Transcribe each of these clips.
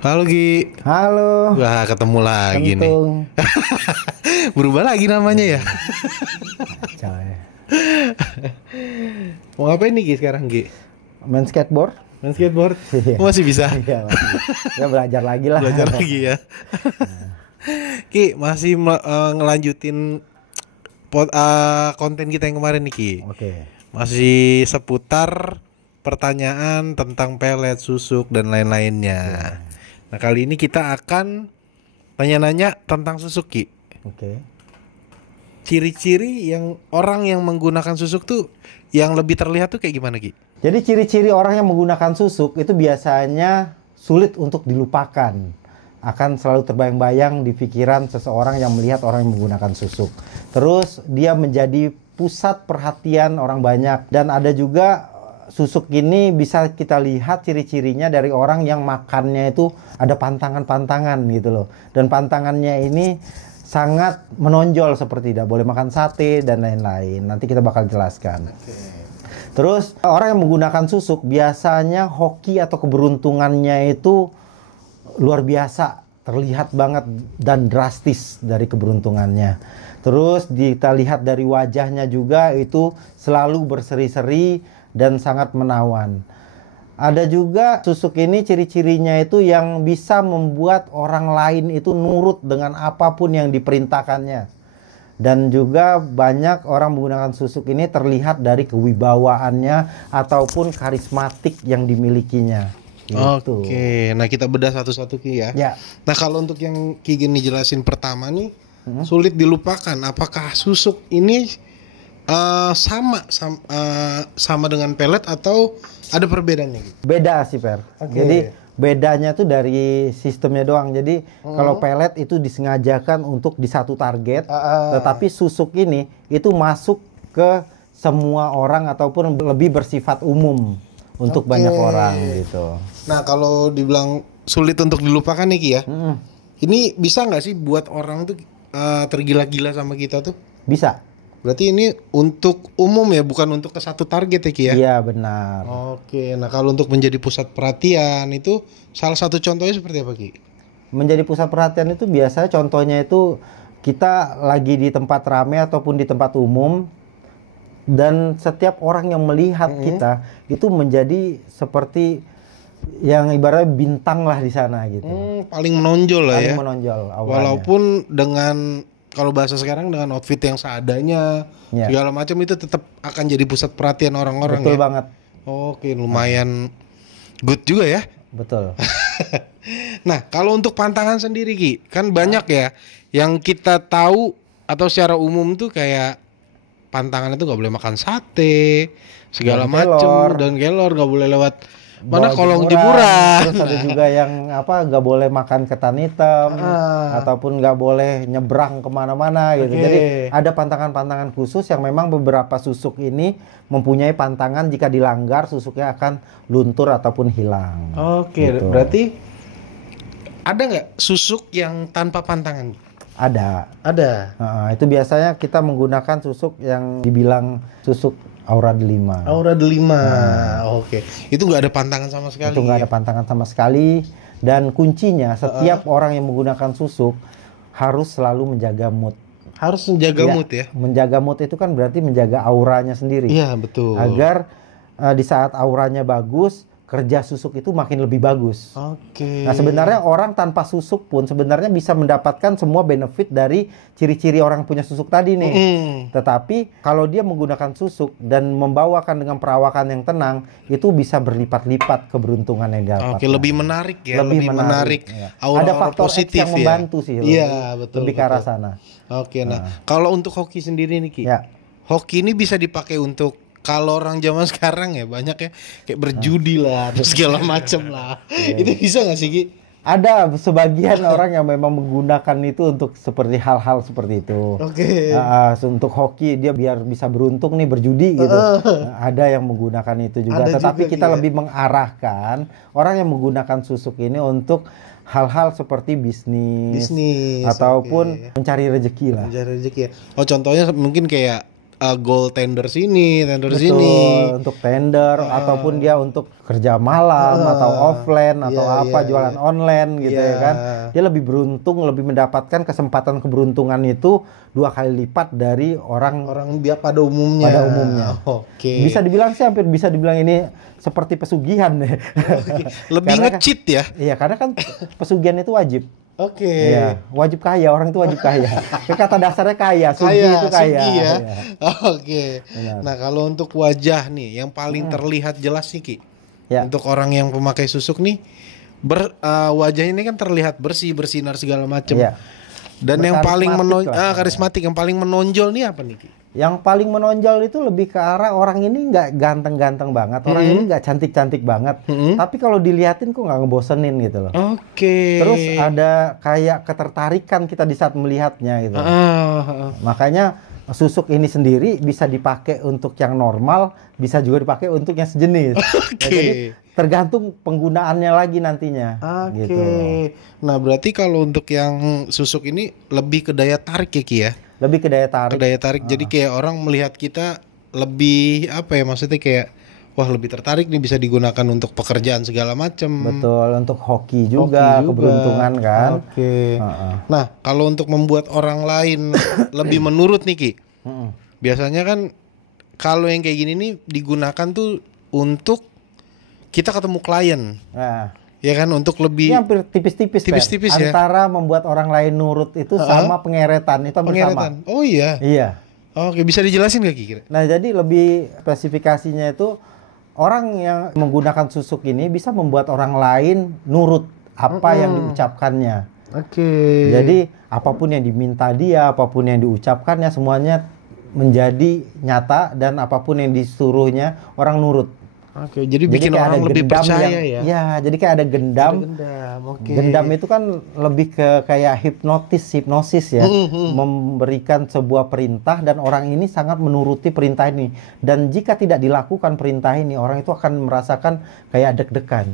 Halo Gi. Halo, Wah, ketemu lagi nih. kentung. Berubah lagi namanya ya. Kacau ya. Mau ngapain nih Gi sekarang Gi? Main skateboard? Main skateboard? Iya. Oh, masih bisa? Iya masih. Ya belajar lagi lah. Belajar lagi ya. Ki, masih ngelanjutin konten kita yang kemarin nih Ki. Oke. Masih seputar pertanyaan tentang pelet, susuk, dan lain-lainnya. Nah, kali ini kita akan tanya-nanya tentang susuk Ki. Oke. Ciri-ciri yang orang yang menggunakan susuk tuh yang lebih terlihat tuh kayak gimana Ki? Jadi ciri-ciri orang yang menggunakan susuk itu biasanya sulit untuk dilupakan. Akan selalu terbayang-bayang di pikiran seseorang yang melihat orang yang menggunakan susuk. Terus dia menjadi pusat perhatian orang banyak. Dan ada juga susuk ini bisa kita lihat ciri-cirinya dari orang yang makannya itu ada pantangan-pantangan gitu loh. Dan pantangannya ini sangat menonjol seperti tidak boleh makan sate dan lain-lain. Nanti kita bakal jelaskan. Terus orang yang menggunakan susuk biasanya hoki atau keberuntungannya itu luar biasa, terlihat banget dan drastis dari keberuntungannya. Terus kita lihat dari wajahnya juga itu selalu berseri-seri dan sangat menawan. Ada juga susuk ini ciri-cirinya itu yang bisa membuat orang lain itu nurut dengan apapun yang diperintahkannya. Dan juga banyak orang menggunakan susuk ini terlihat dari kewibawaannya ataupun karismatik yang dimilikinya. Gitu. Oke, nah kita bedah satu-satu Ki ya. Ya. Nah kalau untuk yang Ki gini jelasin pertama nih, sulit dilupakan. Apakah susuk ini sama dengan pelet atau ada perbedaannya Ki? Beda sih Per. Oke. Jadi bedanya tuh dari sistemnya doang. Jadi kalau pelet itu disengajakan untuk di satu target, tetapi susuk ini itu masuk ke semua orang ataupun lebih bersifat umum untuk banyak orang gitu. Nah kalau dibilang sulit untuk dilupakan nih Ki ya, ini bisa nggak sih buat orang tuh tergila-gila sama kita tuh? Bisa. Berarti ini untuk umum ya, bukan untuk ke satu target ya Ki ya? Iya benar. Oke, nah kalau untuk menjadi pusat perhatian itu salah satu contohnya seperti apa Ki? Menjadi pusat perhatian itu biasanya contohnya itu kita lagi di tempat ramai ataupun di tempat umum dan setiap orang yang melihat kita itu menjadi seperti yang ibaratnya bintang lah di sana gitu. Paling menonjol lah Paling ya. menonjol awalnya. Walaupun dengan kalau bahasa sekarang dengan outfit yang seadanya, Ya. segala macam itu tetap akan jadi pusat perhatian orang-orang Betul ya. banget. Oke, lumayan good juga ya. Betul. Nah, kalau untuk pantangan sendiri Ki, kan banyak ya yang kita tahu atau secara umum tuh kayak pantangan itu nggak boleh makan sate, segala Dan macem, kelor. dan kelor nggak boleh lewat mana Bawa kolong jemuran. jemuran. Terus ada juga yang nggak boleh makan ketan hitam ataupun nggak boleh nyebrang kemana-mana gitu. Oke. Jadi ada pantangan-pantangan khusus yang memang beberapa susuk ini mempunyai pantangan jika dilanggar susuknya akan luntur ataupun hilang. Oke, Gitu. berarti ada nggak susuk yang tanpa pantangan? Ada. Ada. Itu biasanya kita menggunakan susuk yang dibilang susuk aura delima. Aura delima. Oke. Itu nggak ada pantangan sama sekali. Itu nggak ya? ada pantangan sama sekali. Dan kuncinya setiap orang yang menggunakan susuk harus selalu menjaga mood. Harus menjaga Ya, mood ya. menjaga mood itu kan berarti menjaga auranya sendiri. Iya, betul. Agar di saat auranya bagus, kerja susuk itu makin lebih bagus. Oke. Nah sebenarnya orang tanpa susuk pun sebenarnya bisa mendapatkan semua benefit dari ciri-ciri orang punya susuk tadi nih. Tetapi kalau dia menggunakan susuk dan membawakan dengan perawakan yang tenang, itu bisa berlipat-lipat keberuntungan yang didapatkan. Oke, lebih menarik ya, lebih menarik. Ya. Aura Ada faktor X positif yang ya. membantu sih. Iya, betul. Lebih ke arah betul. sana. Oke, nah kalau untuk hoki sendiri nih Ki, Ya. hoki ini bisa dipakai untuk kalau orang zaman sekarang ya banyak ya kayak berjudi lah, terus segala macem lah. Itu bisa nggak sih Ki? Ada sebagian orang yang memang menggunakan itu untuk seperti hal-hal seperti itu. Oke. Untuk hoki dia biar bisa beruntung nih berjudi gitu. Ada yang menggunakan itu juga. Ada Tetapi juga, kita Ki, ya? lebih mengarahkan orang yang menggunakan susuk ini untuk hal-hal seperti bisnis Bisnis, ataupun mencari rezeki lah. Mencari rezeki ya. Oh contohnya mungkin kayak goal tender sini, tender Betul, sini. untuk tender ataupun dia untuk kerja malam atau offline atau Iya, apa iya, jualan iya. online gitu Iya. ya kan. Dia lebih beruntung, lebih mendapatkan kesempatan keberuntungan itu 2 kali lipat dari orang Orang dia pada umumnya. pada umumnya. Oke. Bisa dibilang sih hampir bisa dibilang ini seperti pesugihan deh. Oke. Lebih Karena kan- nge-cheat ya. Iya, karena kan pesugihan itu wajib. Oke. Iya, wajib kaya, orang itu wajib kaya. Kata dasarnya kaya, sugi itu kaya. sugi ya. Iya. Oke. Benar. Nah, kalau untuk wajah nih yang paling terlihat jelas nih Ki. Ya. Untuk orang yang pemakai susuk nih wajah ini kan terlihat bersih, bersinar segala macam. Iya. Dan yang paling Berkarismatik lah. karismatik, yang paling menonjol nih apa nih Ki? Yang paling menonjol itu lebih ke arah orang ini nggak ganteng-ganteng banget, orang ini nggak cantik-cantik banget. Tapi kalau diliatin kok nggak ngebosenin gitu loh. Oke. Terus ada kayak ketertarikan kita di saat melihatnya gitu. Makanya susuk ini sendiri bisa dipakai untuk yang normal, bisa juga dipakai untuk yang sejenis. Oke. Ya, jadi tergantung penggunaannya lagi nantinya. Oke. Gitu. Nah, berarti kalau untuk yang susuk ini lebih ke daya tarik ya Ki ya? Lebih ke daya tarik. Ke daya tarik. Jadi kayak orang melihat kita lebih apa ya, maksudnya kayak wah lebih tertarik nih, bisa digunakan untuk pekerjaan segala macam. Betul, untuk hoki juga, keberuntungan kan. Oke. Nah, kalau untuk membuat orang lain lebih menurut nih Ki. Biasanya kan kalau yang kayak gini nih digunakan tuh untuk kita ketemu klien. Nah, Ya kan, untuk ini lebih hampir tipis-tipis, tipis-tipis Fer. ya. Antara membuat orang lain nurut itu sama pengeretan, itu hampir sama. pengeretan. Oh iya. Iya. Oke, bisa dijelasin gak Ki kira? Nah, jadi lebih spesifikasinya itu orang yang menggunakan susuk ini bisa membuat orang lain nurut apa yang diucapkannya. Oke. Jadi apapun yang diminta dia, apapun yang diucapkannya semuanya menjadi nyata, dan apapun yang disuruhnya orang nurut. Oke, jadi bikin kayak orang ada lebih gendam percaya yang, ya. Ya, jadi kayak ada gendam. Gendam, oke. Gendam itu kan lebih ke kayak hipnosis ya, memberikan sebuah perintah dan orang ini sangat menuruti perintah ini. Dan jika tidak dilakukan perintah ini, orang itu akan merasakan kayak deg-degan.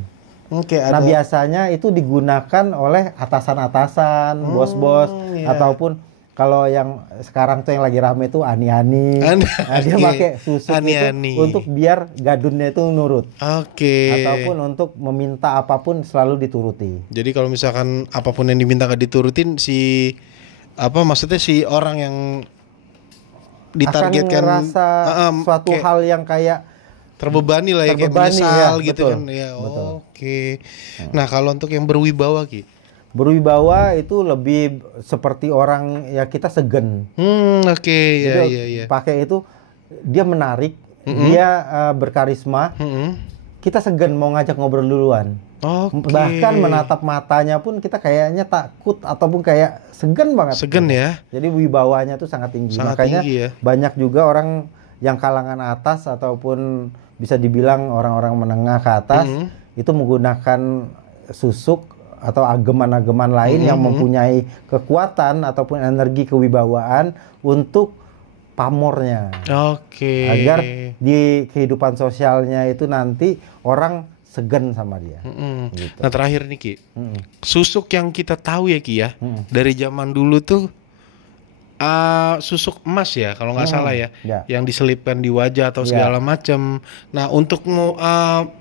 Oke, Nah, ada. biasanya itu digunakan oleh atasan-atasan, bos-bos, iya. ataupun kalau yang sekarang tuh yang lagi rame tuh ani-ani. Nah, dia Oke. pakai susuk Ani-ani. itu untuk biar gadunnya itu nurut. Oke. Ataupun untuk meminta apapun selalu dituruti. Jadi kalau misalkan apapun yang diminta gak diturutin, si apa maksudnya si orang yang ditargetkan Akan ngerasa suatu kayak hal yang kayak terbebani lah ya, kayak terbebani, menyesal ya, gitu betul. kan ya. Betul. Oke. Nah, kalau untuk yang berwibawa Ki. berwibawa itu lebih seperti orang ya kita segen. Oke, ya Jadi ya ya. pakai itu dia menarik, dia berkarisma. Kita segan mau ngajak ngobrol duluan. Oke. Bahkan menatap matanya pun kita kayaknya takut ataupun kayak segan banget. Segen ya. Jadi wibawanya tuh sangat tinggi. Sangat Makanya tinggi ya. banyak juga orang yang kalangan atas ataupun bisa dibilang orang-orang menengah ke atas itu menggunakan susuk atau ageman-ageman lain yang mempunyai kekuatan ataupun energi kewibawaan untuk pamornya. Oke. Agar di kehidupan sosialnya itu nanti orang segan sama dia. Gitu. Nah, terakhir nih Ki. Susuk yang kita tahu ya Ki ya. Dari zaman dulu tuh susuk emas ya kalau nggak salah ya, Ya. yang diselipkan di wajah atau segala macam. Nah, untuk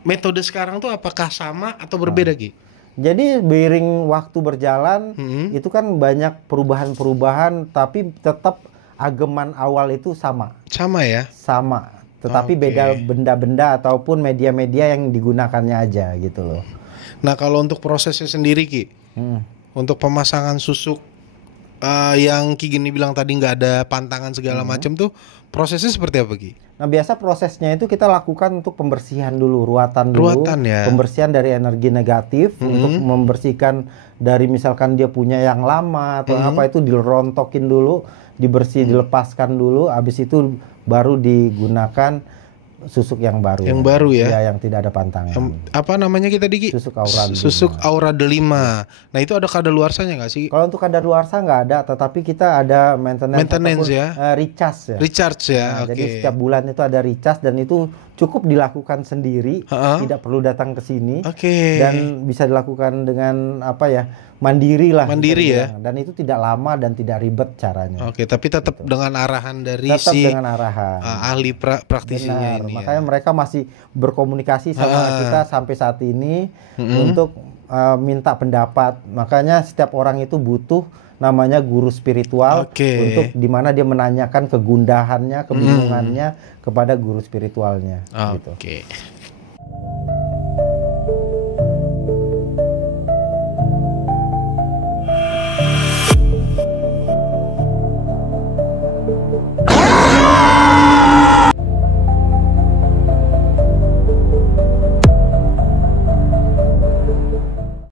metode sekarang tuh apakah sama atau berbeda Ki? Jadi beiring waktu berjalan itu kan banyak perubahan-perubahan, tapi tetap ageman awal itu sama. Sama ya? Sama. Tetapi Oke. beda benda-benda ataupun media-media yang digunakannya aja gitu loh. Nah, kalau untuk prosesnya sendiri Ki, untuk pemasangan susuk yang Ki Gini bilang tadi nggak ada pantangan segala macam tuh, prosesnya seperti apa Ki? Nah, biasa prosesnya itu kita lakukan untuk pembersihan dulu, ruatan dulu. Ruatan ya. Pembersihan dari energi negatif untuk membersihkan dari misalkan dia punya yang lama atau apa itu dirontokin dulu, dilepaskan dulu, habis itu baru digunakan susuk yang baru. Yang baru ya? Ya, yang tidak ada pantangan. Apa namanya kita Diki? Susuk aura delima. Susuk aura delima. Nah, itu ada kadaluarsanya nggak sih? Kalau untuk kadaluarsa nggak ada, tetapi kita ada maintenance Maintenance ataupun, ya? recharge ya. Recharge ya, Nah, oke. jadi setiap bulan itu ada recharge dan itu cukup dilakukan sendiri, tidak perlu datang ke sini, dan bisa dilakukan dengan apa ya, mandiri lah. Mandiri ya. Dan itu tidak lama dan tidak ribet caranya. Tapi tetap dengan arahan dari dengan arahan ahli praktisinya ini. Makanya mereka masih berkomunikasi sama kita sampai saat ini untuk minta pendapat. Makanya setiap orang itu butuh namanya guru spiritual untuk dimana dia menanyakan kegundahannya, kebingungannya kepada guru spiritualnya. Gitu.